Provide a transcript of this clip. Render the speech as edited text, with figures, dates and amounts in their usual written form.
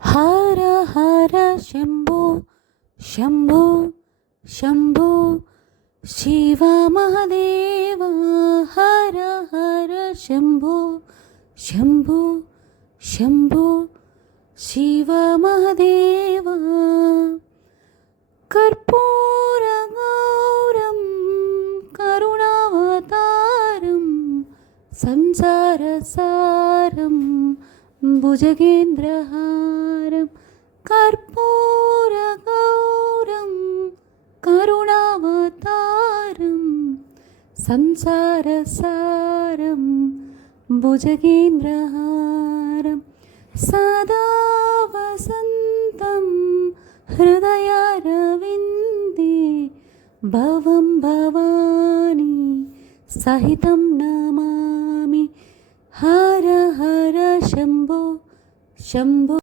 హర హర శంభో శంభో శంభో శివ మహదేవ హర హర శంభో శంభో శంభో శివ మహదేవ కర్పూర గౌరం కరుణావతారం సంసార సారం భుజగేంద్రహారం కర్పూర గౌరం కరుణావతారం సంసార సారం భుజగేంద్రహారం సదా వసంతం హృదయారవిందే భవం భవాని సహితం నమామి హర హర శంభో శంభో